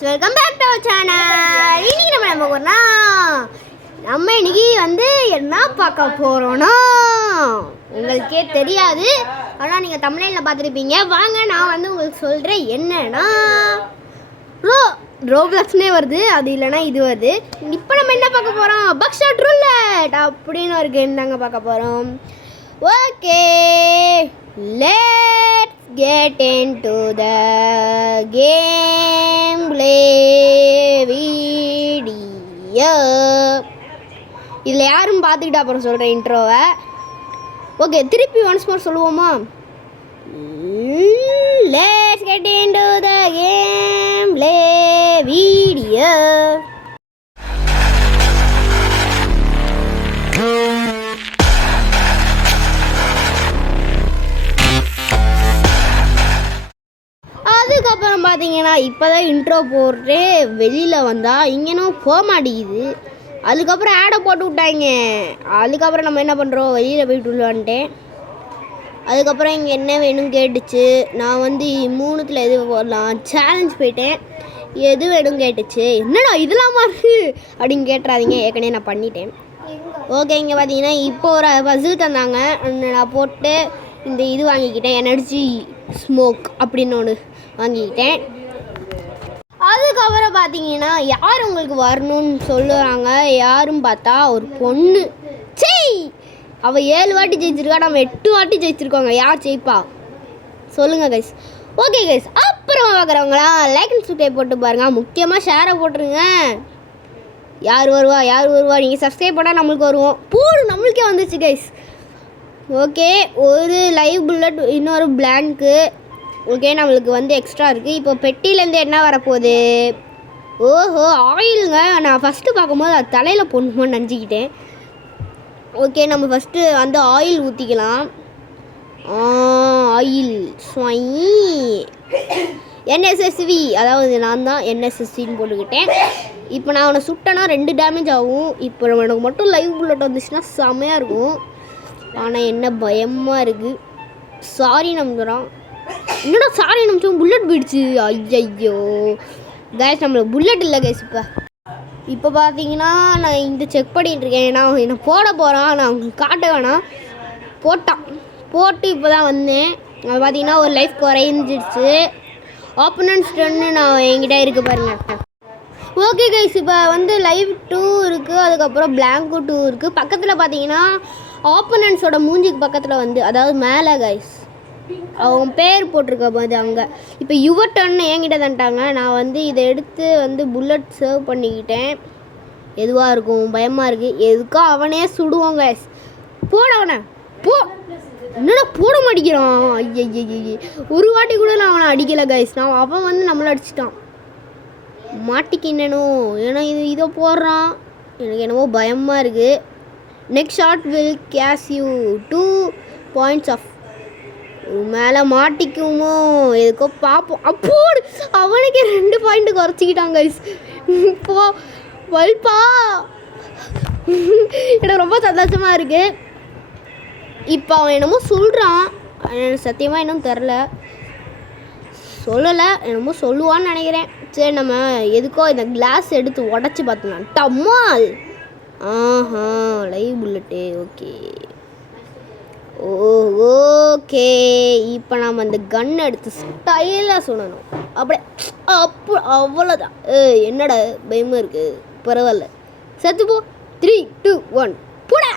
guys, welcome back to our channel. இன்னைக்கு நம்ம இன்னைக்கு வந்து என்ன பார்க்க போறோம்னா உங்களுக்கே தெரியாது, ஆனா நீங்க thumbnailல பார்த்திருப்பீங்க. வாங்க நான் வந்து உங்களுக்கு சொல்றேன். என்னன்னா ரோப்ளக்ஸ்னே வருது, அது இல்லைன்னா இது வருது. இப்போ நம்ம என்ன பார்க்க போறோம்? பக்ஷாட் ரூலெட் அப்படின்னு ஒரு கேம் தாங்க பார்க்க போறோம். Okay, let's get into the gameplay video. இதில் யாரும் பார்த்துக்கிட்டு அப்புறம் சொல்கிறேன் இன்ட்ரோவை. ஓகே, திருப்பி ஒன்ஸ் மோர் சொல்லுவோமா? Let's get into the gameplay video. அதுக்கப்புறம் பார்த்தீங்கன்னா இப்போ தான் இன்ட்ரோ போட்டு வெளியில் வந்தால் இங்கேனும் போக மாட்டேங்குது. அதுக்கப்புறம் ஆடை போட்டு விட்டாங்க. அதுக்கப்புறம் நம்ம என்ன பண்ணுறோம், வெளியில் போயிட்டு வந்துட்டேன். அதுக்கப்புறம் இங்கே என்ன வேணும்னு கேட்டுச்சு. நான் வந்து 3ல் எது போடலாம் சேலஞ்ச் போயிட்டேன். எது வேணும்னு கேட்டுச்சு. என்னடா இதெல்லாம் இருக்குது அப்படின்னு கேட்டுறாதீங்க, ஏற்கனவே நான் பண்ணிட்டேன். ஓகே, இங்கே பார்த்தீங்கன்னா இப்போ ஒரு பசில் தந்தாங்க. நான் போட்டு இந்த இது வாங்கிக்கிட்டேன், எனர்ஜி ஸ்மோக் அப்படின்னு ஒன்று வாங்கிக்கிட்டேன். அதுக்கப்புறம் பார்த்தீங்கன்னா யார் உங்களுக்கு வரணும்னு சொல்லுறாங்க. யாரும் பார்த்தா ஒரு பொண்ணு. செய், அவள் 7 வாட்டி ஜெயிச்சிருக்கா, நம்ம 8 வாட்டி ஜெயிச்சிருக்கோங்க. யார் ஜெயிப்பா சொல்லுங்கள் கைஸ். ஓகே கைஸ், அப்புறம் பார்க்குறவங்களாம் லைக் அண்ட் சப்ஸ்கிரைப் போட்டு பாருங்கள். முக்கியமாக ஷேரை போட்டுருங்க. யார் வருவா நீங்கள் சப்ஸ்கிரைப் பண்ணால் நம்மளுக்கு வருவோம். போடு, நம்மளுக்கே வந்துச்சு கைஸ். ஓகே, ஒரு லைவ் புல்லட், இன்னொரு பிளாங்க்கு. ஓகே, நம்மளுக்கு வந்து எக்ஸ்ட்ரா இருக்குது. இப்போ பெட்டியிலேருந்து என்ன வரப்போகுது? ஓஹோ, ஆயிலுங்க. நான் ஃபஸ்ட்டு பார்க்கும்போது அது தலையில் போடணுமோன்னு நினச்சிக்கிட்டேன். ஓகே, நம்ம ஃபஸ்ட்டு வந்து ஆயில் ஊற்றிக்கலாம். ஆயில் என்எஸ்எஸ்வி, அதாவது நான் தான் என்எஸ்எஸ்வின்னு போட்டுக்கிட்டேன். இப்போ நான் அவனை சுட்டேன்னா 2 டேமேஜ் ஆகும். இப்போ எனக்கு மட்டும் லைவ் புல்லட் வந்துச்சுன்னா செம்மையாக இருக்கும். ஆனால் என்ன பயமாக இருக்குது. சாரி நம்புகிறான். என்னடா சாரி நம்பிச்சோம், புல்லட் போயிடுச்சு. ஐயோ கைஸ், நம்மளுக்கு புல்லட் இல்லை கைஸ். இப்போ பார்த்தீங்கன்னா நான் இந்த செக் பண்ணிகிட்ருக்கேன். நான் என்னை போட போகிறான், நான் உங்களுக்கு காட்ட வேணாம். போட்டு இப்போ தான் வந்தேன். அது பார்த்தீங்கன்னா ஒரு லைஃப் குறைஞ்சிடுச்சு. ஆப்பனன்ஸ் 10 நான் என்கிட்ட இருக்குது பாருங்கள். ஓகே கைஸ், இப்போ வந்து லைவ் 2 இருக்குது. அதுக்கப்புறம் பிளாங்கு 2 இருக்குது. பக்கத்தில் பார்த்தீங்கன்னா ஆப்பனன்ஸோட மூஞ்சிக்கு பக்கத்தில் வந்து, அதாவது மேலே கைஸ் அவங்க பேர் போட்டிருக்க போது அங்கே. இப்போ யுவர்டன்னு என்கிட்ட தந்துட்டாங்க. நான் வந்து இதை எடுத்து வந்து புல்லட் சேவ் பண்ணிக்கிட்டேன். எதுவாக இருக்கும், பயமாக இருக்குது. எதுக்கோ அவனே சுடுவோங்க. போட அவனை போ. என்னடா போட மாட்டேங்கிறான். ஐயய்ய, ஒரு வாட்டி கூட நான் அவனை அடிக்கலை கைஸ். அவன் வந்து நம்மளை அடிச்சிட்டான். மாட்டிக்கின்னனும் ஏன்னா இதை போடுறான். எனக்கு என்னவோ பயமாக இருக்குது. Next shot will cash you 2 points off. மேலே மாட்டிக்குமோ எதுக்கோ பார்ப்போம். அப்போடு அவனுக்கு 2 பாயிண்ட் குறைச்சிக்கிட்டாங்க கைஸ். இப்போ வல்பா, எனக்கு ரொம்ப சந்தோஷமாக இருக்குது. இப்போ அவன் என்னமோ சொல்கிறான், எனக்கு சத்தியமாக இன்னும் தெரில, சொல்லலை. என்னமோ சொல்லுவான்னு நினைக்கிறேன். சரி, நம்ம எதுக்கோ இந்த கிளாஸ் எடுத்து உடச்சி பார்த்தோம்னா டம்மால். ஆஹா, லைவ் புல்லட்டு. ஓகே ஓகே, இப்போ நம்ம அந்த கன் எடுத்து ஸ்டைலாக சொல்லணும். அப்படியே அவ்வளோதான். என்னடா பயமாக இருக்குது. பரவாயில்ல, செத்துப்போ. 3, 2, 1 போடா.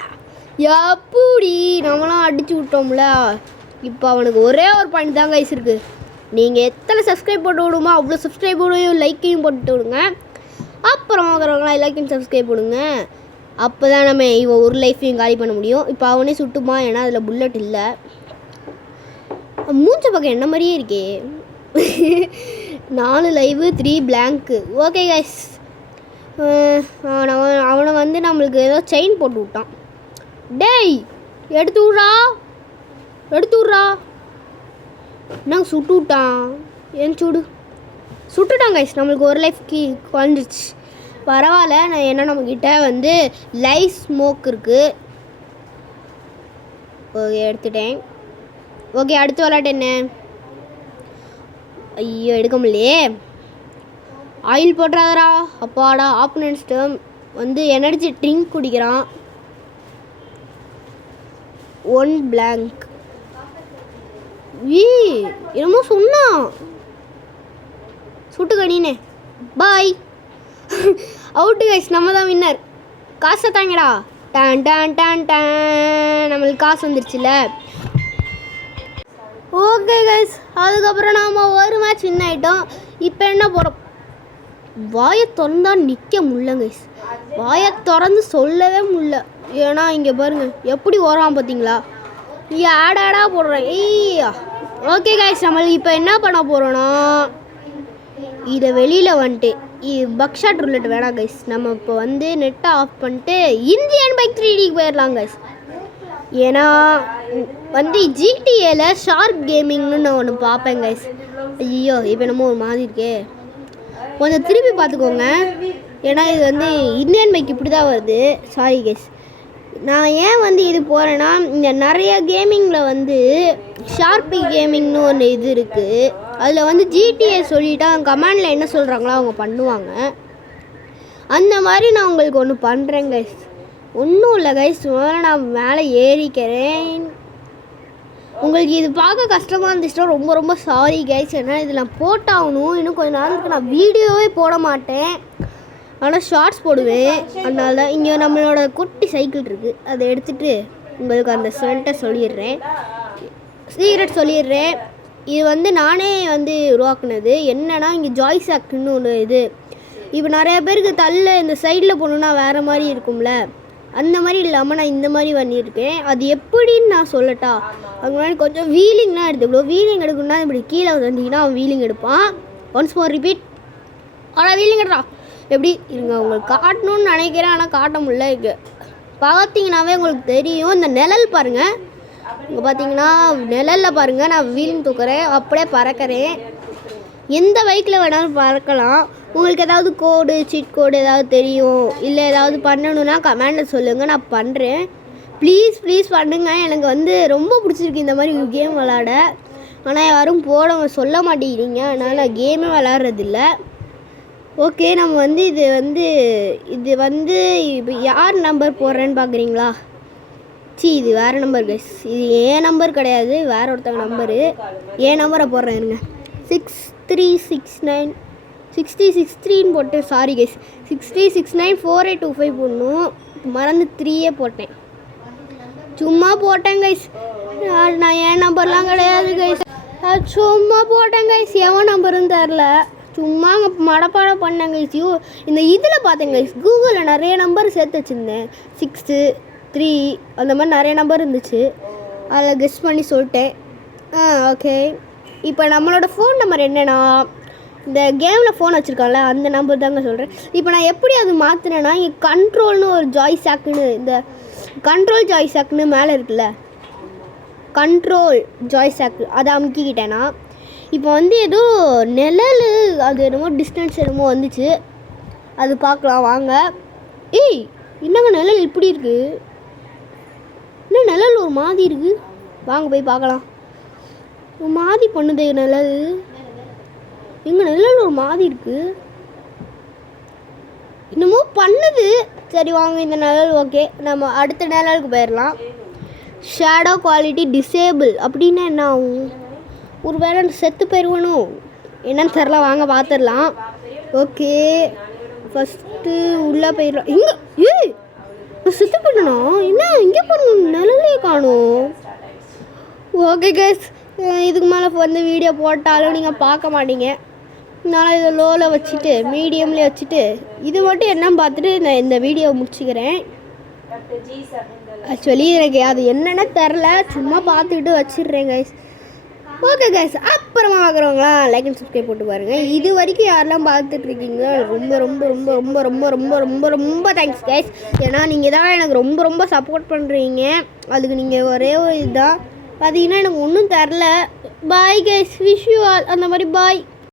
எப்படி நம்மளாம் அடிச்சு விட்டோம்ல. இப்போ அவனுக்கு ஒரே ஒரு பாயிண்ட் தான் கைஸ் இருக்குது. நீங்கள் எத்தனை சப்ஸ்கிரைப் போட்டு விடுமோ அவ்வளோ சப்ஸ்கிரைப் போடுவோம், லைக்கையும் போட்டு விடுங்க. அப்புறம் வாங்குறவங்களாம் லைக்கையும் சப்ஸ்கிரைப் போடுங்க. அப்போ தான் நம்ம இவன் ஒரு லைஃப்பையும் காலி பண்ண முடியும். இப்போ அவனே சுட்டுமா, ஏன்னா அதில் புல்லட் இல்லை. மூஞ்ச பக்கம் என்ன மாதிரியே இருக்கே. 4 லைவு 3 பிளாங்க்கு. ஓகே கைஸ், அவனை வந்து நம்மளுக்கு ஏதோ செயின் போட்டு விட்டான். டேய் எடுத்து விட்றா. நாங்கள் சுட்டு விட்டான். ஏன் சுட்டுட்டான் கைஸ். நம்மளுக்கு ஒரு லைஃப் குறைஞ்சிச்சு. பரவாயில்ல. நான் என்ன, நம்மக்கிட்ட வந்து லைஃப் ஸ்மோக் இருக்குது. ஓகே, எடுத்துட்டேன். ஓகே, அடுத்த விளையாட்டு என்ன? ஐயோ, எடுக்க முடியலையே. ஆயில் போட்டுறாதரா அப்பாடா. ஆப்போனன்ட் வந்து எனர்ஜி ட்ரிங்க் குடிக்கிறான். 1 blank. என்னமோ சொன்னான். சுட்டு கணினே. பாய். Out guys. நம்ம தான் வின்னர். காசை தாங்கடா. டான் டான் டான் டான். நம்மளுக்கு காசு வந்துருச்சுல. ஓகே கைஸ், அதுக்கப்புறம் நாம் ஒரு மேட்ச் வின் ஆகிட்டோம். இப்போ என்ன போகிறோம், வாயை திறந்தா நிற்க முடியல கைஸ். வாயை திறந்து சொல்லவே முடியல. ஏன்னா இங்கே பாருங்கள் எப்படி வரான் பார்த்தீங்களா. இங்கே ஆடாடாக போடுறேன். ஐயா. ஓகே கைஸ், நம்மளுக்கு இப்போ என்ன பண்ண போகிறோன்னா, இதை வெளியில் வந்துட்டு இது பக்ஷாட் ரூலெட் வேணாம் கைஸ். நம்ம இப்போ வந்து நெட்டை ஆஃப் பண்ணிட்டு இந்தியன் பைக் 3Dக்கு போயிடலாம் கைஸ். ஏன்னா வந்து ஜிடிஏல ஷார்க் கேமிங்னு நான் ஒன்று பார்ப்பேன் கைஸ். ஐயோ இப்போ என்னமோ ஒரு மாதிரி இருக்கே, கொஞ்சம் திருப்பி பார்த்துக்கோங்க. ஏன்னா இது வந்து இந்தியன் பைக் இப்படி தான் வருது. Sorry guys. நான் ஏன் வந்து இது போகிறேன்னா, இந்த நிறைய கேமிங்கில் வந்து ஷார்பி கேமிங்னு ஒன்று இது இருக்குது. அதில் வந்து ஜிடிஏ சொல்லிவிட்டா கமாண்டில் என்ன சொல்கிறாங்களோ அவங்க பண்ணுவாங்க. அந்த மாதிரி நான் உங்களுக்கு ஒன்று பண்ணுறேன் கைஸ். ஒன்றும் இல்லை கைஸ், நான் மேலே ஏறிக்கிறேன். உங்களுக்கு இது பார்க்க கஷ்டமாக இருந்துச்சுன்னா ரொம்ப ரொம்ப சாரி கைஸ். ஏன்னா இதில் நான் போட்டாகணும். இன்னும் கொஞ்சம் நாளுக்கு நான் வீடியோவே போட மாட்டேன், ஆனால் ஷார்ட்ஸ் போடுவேன். அதனால இங்கே நம்மளோட குட்டி சைக்கிள் இருக்குது, அதை எடுத்துகிட்டு உங்களுக்கு அந்த சென்ட்டை சொல்லிடுறேன், சீக்ரெட் சொல்லிடுறேன். இது வந்து நானே வந்து உருவாக்குனது. என்னென்னா இங்கே ஜாய்சாக்னு ஒன்று இது. இப்போ நிறைய பேருக்கு இந்த சைடில் போகணுன்னா வேறு மாதிரி இருக்கும்ல, அந்த மாதிரி இல்லாமல் நான் இந்த மாதிரி பண்ணியிருக்கேன். அது எப்படின்னு நான் சொல்லட்டா. அது முன்னாடி கொஞ்சம் வீலிங்லாம் எடுத்துக்கணும். வீலிங் எடுக்கணும்னா இப்படி கீழே வந்தீங்கன்னா அவன் வீலிங் எடுப்பான். Once more repeat. ஆனால் வீலிங் எடுறா எப்படி இருங்க, உங்களுக்கு காட்டணும்னு நினைக்கிறேன், ஆனால் காட்ட முடியல. இங்கே பார்த்தீங்கன்னாவே உங்களுக்கு தெரியும். இந்த நிழல் பாருங்கள், இங்கே பார்த்தீங்கன்னா நிழலில் பாருங்கள், நான் வீலிங் தூக்குறேன், அப்படியே பறக்கிறேன். எந்த பைக்கில் வேணாலும் பறக்கலாம். உங்களுக்கு ஏதாவது கோடு சீட் கோடு ஏதாவது தெரியும், இல்லை ஏதாவது பண்ணணுன்னா கமெண்டில் சொல்லுங்கள், நான் பண்ணுறேன். ப்ளீஸ் ப்ளீஸ் பண்ணுங்கள். எனக்கு வந்து ரொம்ப பிடிச்சிருக்கு இந்த மாதிரி கேம் விளாட. ஆனால் யாரும் சொல்ல மாட்டேங்கிறீங்க, அதனால் நான் கேமே விளாட்றதில்ல. ஓகே, நம்ம வந்து இது வந்து இப்போ யார் நம்பர் போடுறேன்னு பார்க்குறீங்களா? இது வேறு நம்பர் கைஸ். இது என் நம்பர் கிடையாது, வேறு ஒருத்தங்க நம்பரு. என் நம்பரை போடுறேன் இருங்க. 6369 6063 போட்டேன். சாரி கைஸ், 63694825 போடணும். மறந்து 3 போட்டேன், சும்மா போட்டேன் கைஸ். நான் என் நம்பர்லாம் கிடையாது கைஸ், சும்மா போட்டேன் கைஸ். எவன் நம்பருன்னு தெரில, சும்மா மடப்பாடம் பண்ணேன் கைஸ். இந்த இதில் பார்த்தேன் கைஸ், கூகுளில் நிறைய நம்பர் சேர்த்து வச்சுருந்தேன். 6 3 அந்த மாதிரி நிறைய நம்பர் இருந்துச்சு, அதில் கெஸ் பண்ணி சொல்லிட்டேன். ஓகே, இப்போ நம்மளோட ஃபோன் நம்பர் என்னென்னா, இந்த கேமில் ஃபோன் வச்சுருக்கான்ல அந்த நம்பர் தாங்க சொல்கிறேன். இப்போ நான் எப்படி அது மாற்றினேன்னா, இங்கே கண்ட்ரோல்னு ஒரு ஜாய்சாக்குன்னு, இந்த கண்ட்ரோல் ஜாய்சாக்குன்னு மேலே இருக்குல்ல, கண்ட்ரோல் ஜாய்சாக்கு அதை அமுக்கிக்கிட்டேன்னா இப்போ வந்து ஏதோ நிழல், அது என்னமோ டிஸ்டன்ஸ் என்னமோ வந்துச்சு, அது பார்க்கலாம் வாங்க. என்னங்க நிழல் இப்படி இருக்குது, இன்னும் நிழல் ஒரு மாதிரி இருக்குது, வாங்க போய் பார்க்கலாம். ஒரு மாதிரி பண்ணுது நிழல், எங்கள் நிழல் ஒரு மாதிரி இருக்குது, இன்னமோ பண்ணுது. சரி வாங்க இந்த நிழல் ஓகே, நம்ம அடுத்த நிழலுக்கு போயிடலாம். ஷேடோ குவாலிட்டி டிசேபிள் அப்படின்னா என்ன ஆகும், ஒரு வேளை செத்து போயிடுவனும் என்னன்னு தெரில, வாங்க பார்த்துடலாம். ஓகே, ஃபஸ்ட்டு உள்ளே போயிடலாம். இங்கே செத்து பண்ணணும், என்ன இங்கே பண்ணணும், நிழலே காணும். ஓகே கேஸ், இதுக்கு மேலே வந்து வீடியோ போட்டாலும் நீங்கள் பார்க்க மாட்டீங்க, அதனால் இதை லோவில் வச்சுட்டு மீடியம்லேயே வச்சுட்டு இது மட்டும் என்ன பார்த்துட்டு நான் இந்த வீடியோவை முடிச்சுக்கிறேன். ஆக்சுவலி எனக்கு அது என்னென்ன தெரில, சும்மா பார்த்துக்கிட்டு வச்சிடுறேன் கைஸ். ஓகே கைஸ், அப்புறமா பார்க்குறவங்களாம் லைக் அண்ட் சப்ஸ்கிரைப் போட்டு பாருங்கள். இது வரைக்கும் யாரெல்லாம் பார்த்துட்ருக்கீங்களோ ரொம்ப ரொம்ப ரொம்ப ரொம்ப ரொம்ப ரொம்ப ரொம்ப ரொம்ப தேங்க்ஸ் கைஸ். ஏன்னா நீங்கள் தான் எனக்கு ரொம்ப ரொம்ப சப்போர்ட் பண்ணுறீங்க, அதுக்கு நீங்கள் ஒரே ஒரு இதுதான். பார்த்தீங்கன்னா எனக்கு ஒன்றும் தெரில. Bye guys, wish you all. அந்த மாதிரி பாய்.